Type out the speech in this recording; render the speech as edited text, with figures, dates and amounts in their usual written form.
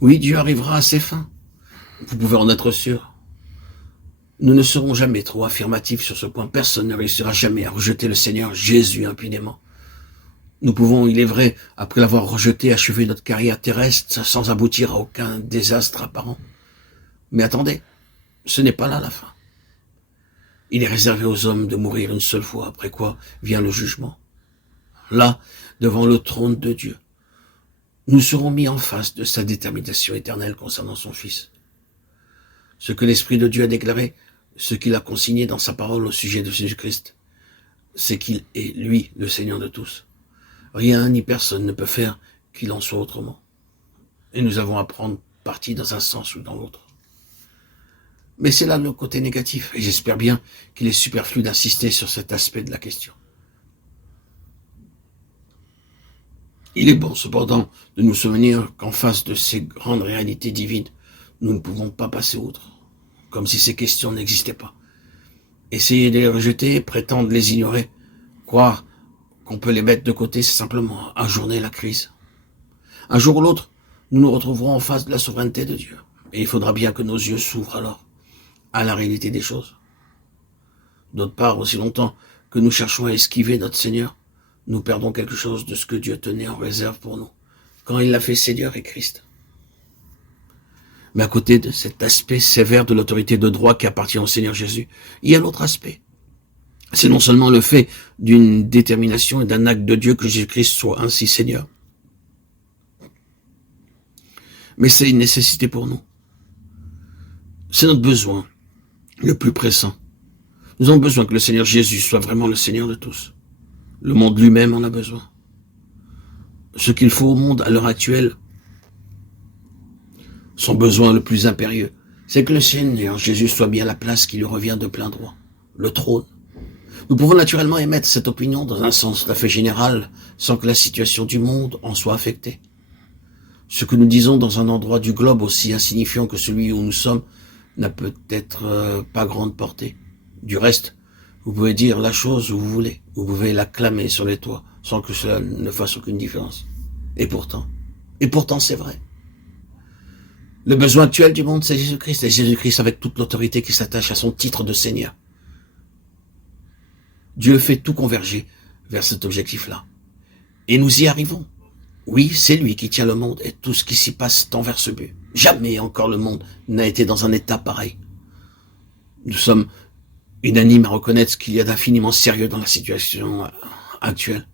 Oui, Dieu arrivera à ses fins. Vous pouvez en être sûr. Nous ne serons jamais trop affirmatifs sur ce point. Personne ne réussira jamais à rejeter le Seigneur Jésus impunément. Nous pouvons, il est vrai, après l'avoir rejeté, achever notre carrière terrestre sans aboutir à aucun désastre apparent. Mais attendez, ce n'est pas là la fin. Il est réservé aux hommes de mourir une seule fois, après quoi vient le jugement. Là, devant le trône de Dieu, nous serons mis en face de sa détermination éternelle concernant son Fils. Ce que l'Esprit de Dieu a déclaré, ce qu'il a consigné dans sa parole au sujet de Jésus-Christ, c'est qu'il est, lui, le Seigneur de tous. Rien ni personne ne peut faire qu'il en soit autrement. Et nous avons à prendre parti dans un sens ou dans l'autre. Mais c'est là le côté négatif, et j'espère bien qu'il est superflu d'insister sur cet aspect de la question. Il est bon, cependant, de nous souvenir qu'en face de ces grandes réalités divines, nous ne pouvons pas passer outre, comme si ces questions n'existaient pas. Essayer de les rejeter, prétendre les ignorer, croire qu'on peut les mettre de côté, c'est simplement ajourner la crise. Un jour ou l'autre, nous nous retrouverons en face de la souveraineté de Dieu, et il faudra bien que nos yeux s'ouvrent alors à la réalité des choses. D'autre part, aussi longtemps que nous cherchons à esquiver notre Seigneur, nous perdons quelque chose de ce que Dieu tenait en réserve pour nous, quand il l'a fait Seigneur et Christ. Mais à côté de cet aspect sévère de l'autorité de droit qui appartient au Seigneur Jésus, il y a l'autre aspect. C'est non seulement le fait d'une détermination et d'un acte de Dieu que Jésus-Christ soit ainsi Seigneur, mais c'est une nécessité pour nous. C'est notre besoin le plus pressant. Nous avons besoin que le Seigneur Jésus soit vraiment le Seigneur de tous. Le monde lui-même en a besoin. Ce qu'il faut au monde à l'heure actuelle, son besoin le plus impérieux, c'est que le Seigneur Jésus soit bien la place qui lui revient de plein droit, le trône. Nous pouvons naturellement émettre cette opinion dans un sens tout à fait général, sans que la situation du monde en soit affectée. Ce que nous disons dans un endroit du globe aussi insignifiant que celui où nous sommes n'a peut-être pas grande portée. Du reste, vous pouvez dire la chose où vous voulez, vous pouvez la clamer sur les toits, sans que cela ne fasse aucune différence. Et pourtant c'est vrai. Le besoin actuel du monde, c'est Jésus-Christ, et Jésus-Christ avec toute l'autorité qui s'attache à son titre de Seigneur. Dieu fait tout converger vers cet objectif-là. Et nous y arrivons. Oui, c'est lui qui tient le monde et tout ce qui s'y passe tend vers ce but. Jamais encore le monde n'a été dans un état pareil. Nous sommes unanimes à reconnaître ce qu'il y a d'infiniment sérieux dans la situation actuelle.